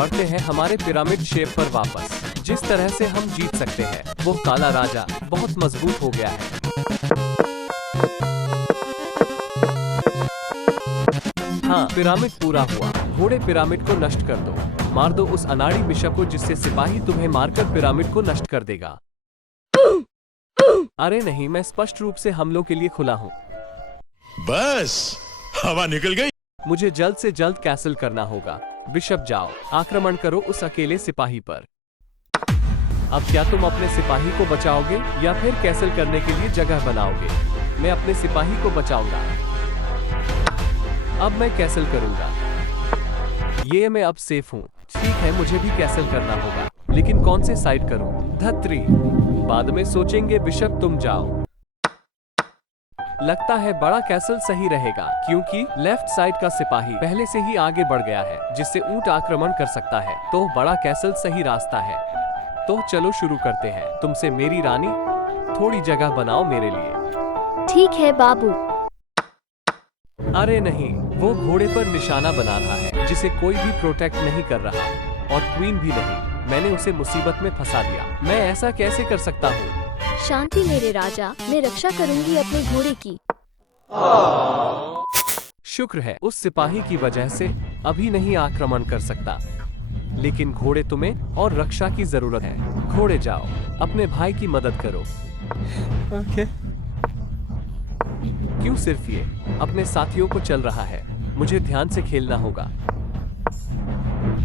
बढ़ते हैं हमारे पिरामिड शेप पर वापस। जिस तरह से हम जीत सकते हैं, वो काला राजा बहुत मजबूत हो गया है। हाँ, पिरामिड पूरा हुआ। घोड़े पिरामिड को नष्ट कर दो। मार दो उस अनाड़ी बिशप को, जिससे सिपाही तुम्हें मारकर पिरामिड को नष्ट कर देगा। अरे नहीं, मैं स्पष्ट रूप से हमलों के लिए खुला हूँ। बस हवा निकल गई। मुझे जल्द से जल्द कैसल करना होगा। बिशप जाओ, आक्रमण करो उस अकेले सिपाही पर। अब क्या तुम अपने सिपाही को बचाओगे या फिर कैसल करने के लिए जगह बनाओगे? मैं अपने सिपाही को बचाऊंगा। अब मैं कैसल करूंगा। ये मैं अब सेफ हूँ। ठीक है, मुझे भी कैसल करना होगा, लेकिन कौन से साइड करूं? धत्री, बाद में सोचेंगे। बिशप तुम जाओ। लगता है बड़ा कैसल सही रहेगा, क्योंकि लेफ्ट साइड का सिपाही पहले से ही आगे बढ़ गया है, जिससे ऊंट आक्रमण कर सकता है। तो बड़ा कैसल सही रास्ता है। तो चलो शुरू करते हैं। तुमसे मेरी रानी, थोड़ी जगह बनाओ मेरे लिए। ठीक है बाबू। अरे नहीं, वो घोड़े पर निशाना बना रहा है, जिसे कोई भी प्रोटेक्ट नहीं कर रहा, और क्वीन भी नहीं। मैंने उसे मुसीबत में फंसा दिया। मैं ऐसा कैसे कर सकता हूँ? शांति मेरे राजा, मैं रक्षा करूंगी अपने घोड़े की। शुक्र है, उस सिपाही की वजह से अभी नहीं आक्रमण कर सकता, लेकिन घोड़े तुम्हें और रक्षा की जरूरत है। घोड़े जाओ, अपने भाई की मदद करो। क्यों सिर्फ ये? अपने साथियों को चल रहा है। मुझे ध्यान से खेलना होगा।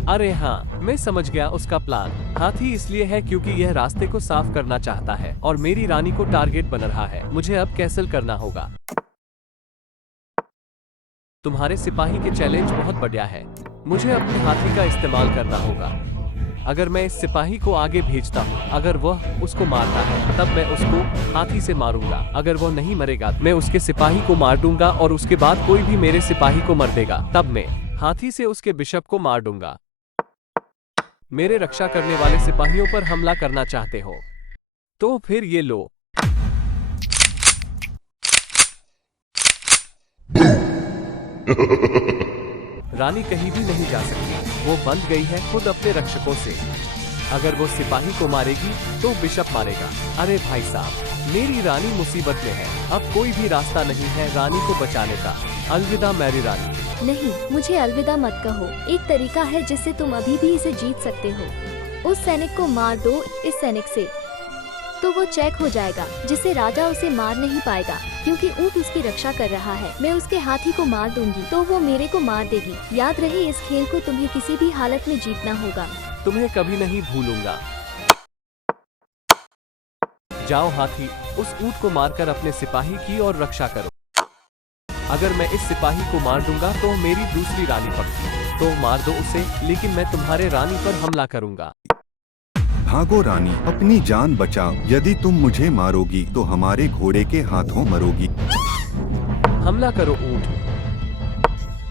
अरे हाँ, मैं समझ गया उसका प्लान। हाथी इसलिए है क्योंकि यह रास्ते को साफ करना चाहता है और मेरी रानी को टारगेट बन रहा है। मुझे अब कैसल करना होगा। तुम्हारे सिपाही के चैलेंज बहुत बढ़िया है। मुझे अपने हाथी का इस्तेमाल करना होगा। अगर मैं इस सिपाही को आगे भेजता हूँ, अगर वह उसको मारता है, तब मैं उसको हाथी से मारूंगा। अगर वह नहीं मरेगा, मैं उसके सिपाही को मार दूंगा, और उसके बाद कोई भी मेरे सिपाही को मर देगा, तब मैं हाथी से उसके बिशप को मार दूंगा। मेरे रक्षा करने वाले सिपाहियों पर हमला करना चाहते हो तो फिर ये लो। रानी कहीं भी नहीं जा सकती। वो बंध गई है खुद अपने रक्षकों से। अगर वो सिपाही को मारेगी तो बिशप मारेगा। अरे भाई साहब, मेरी रानी मुसीबत में है। अब कोई भी रास्ता नहीं है रानी को बचाने का। अलविदा मेरी रानी। नहीं, मुझे अलविदा मत कहो। एक तरीका है जिससे तुम अभी भी इसे जीत सकते हो। उस सैनिक को मार दो इस सैनिक से, तो वो चेक हो जाएगा, जिससे राजा उसे मार नहीं पाएगा, क्योंकि ऊंट उसकी रक्षा कर रहा है। मैं उसके हाथी को मार दूंगी तो वो मेरे को मार देगी। याद रहे, इस खेल को तुम्हें किसी भी हालत में जीतना होगा। तुम्हें कभी नहीं भूलूंगा। जाओ हाथी, उस ऊंट को मारकर अपने सिपाही की और रक्षा करो। अगर मैं इस सिपाही को मार दूंगा तो मेरी दूसरी रानी पक्की। तो मार दो उसे, लेकिन मैं तुम्हारे रानी पर हमला करूंगा। भागो रानी, अपनी जान बचाओ। यदि तुम मुझे मारोगी तो हमारे घोड़े के हाथों मरोगी। हमला करो ऊंट।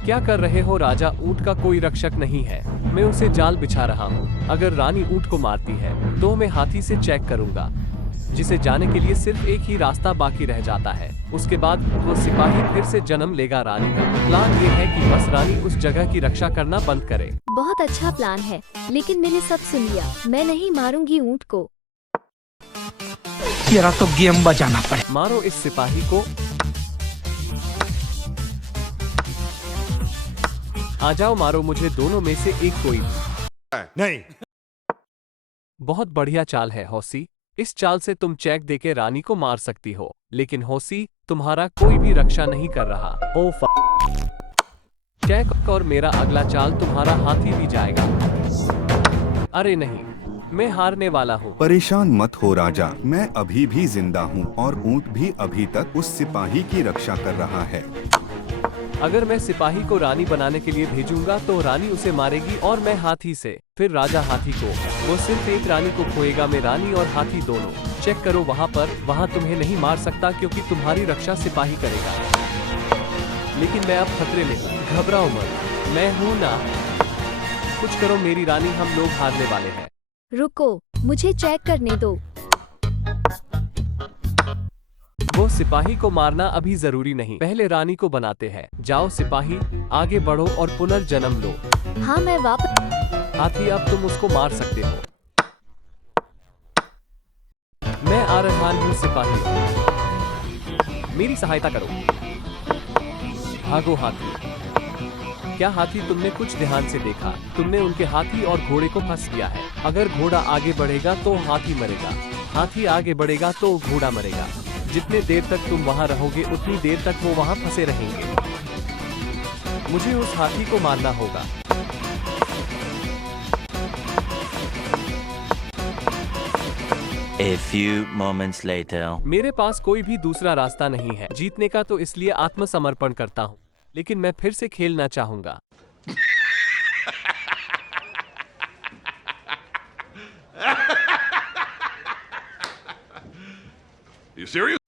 क्या कर रहे हो राजा? ऊंट का कोई रक्षक नहीं है। मैं उसे जाल बिछा रहा हूँ। अगर रानी ऊंट को मारती है तो मैं हाथी से चेक करूंगा, जिसे जाने के लिए सिर्फ एक ही रास्ता बाकी रह जाता है। उसके बाद वो सिपाही फिर से जन्म लेगा रानी का। प्लान ये है कि बस रानी उस जगह की रक्षा करना बंद करे। बहुत अच्छा प्लान है, लेकिन मैंने सब सुन लिया। मैं नहीं मारूंगी ऊंट को। तेरा तो गेम बजाना पड़े। मारो इस सिपाही को। आ जाओ, मारो मुझे। दोनों में से एक कोई नहीं। बहुत बढ़िया चाल है हौसी। इस चाल से तुम चेक देके रानी को मार सकती हो, लेकिन हौसी, तुम्हारा कोई भी रक्षा नहीं कर रहा। ओ चेक, और मेरा अगला चाल तुम्हारा हाथी भी जाएगा। अरे नहीं, मैं हारने वाला हूँ। परेशान मत हो राजा, मैं अभी भी जिंदा हूँ और ऊंट भी अभी तक उस सिपाही की रक्षा कर रहा है। अगर मैं सिपाही को रानी बनाने के लिए भेजूंगा तो रानी उसे मारेगी और मैं हाथी से, फिर राजा हाथी को। वो सिर्फ एक रानी को खोएगा, मैं रानी और हाथी दोनों। चेक करो वहाँ पर। वहाँ तुम्हें नहीं मार सकता क्योंकि तुम्हारी रक्षा सिपाही करेगा। लेकिन मैं अब खतरे में हूँ। घबराओ मत, मैं हूँ ना। कुछ करो मेरी रानी, हम लोग हारने वाले हैं। रुको, मुझे चेक करने दो। वो सिपाही को मारना अभी जरूरी नहीं, पहले रानी को बनाते हैं। जाओ सिपाही, आगे बढ़ो और पुनर्जन्म लो। हाँ, मैं वापस। हाथी अब तुम उसको मार सकते हो। मैं आ रहा हूँ सिपाही, मेरी सहायता करो। भागो हाथी। क्या हाथी, तुमने कुछ ध्यान से देखा? तुमने उनके हाथी और घोड़े को फंस लिया है। अगर घोड़ा आगे बढ़ेगा तो हाथी मरेगा, हाथी आगे बढ़ेगा तो घोड़ा मरेगा। जितने देर तक तुम वहां रहोगे उतनी देर तक वो वहां फंसे रहेंगे। मुझे उस हाथी को मारना होगा। A few moments later. मेरे पास कोई भी दूसरा रास्ता नहीं है जीतने का, तो इसलिए आत्मसमर्पण करता हूँ। लेकिन मैं फिर से खेलना चाहूंगा। You serious?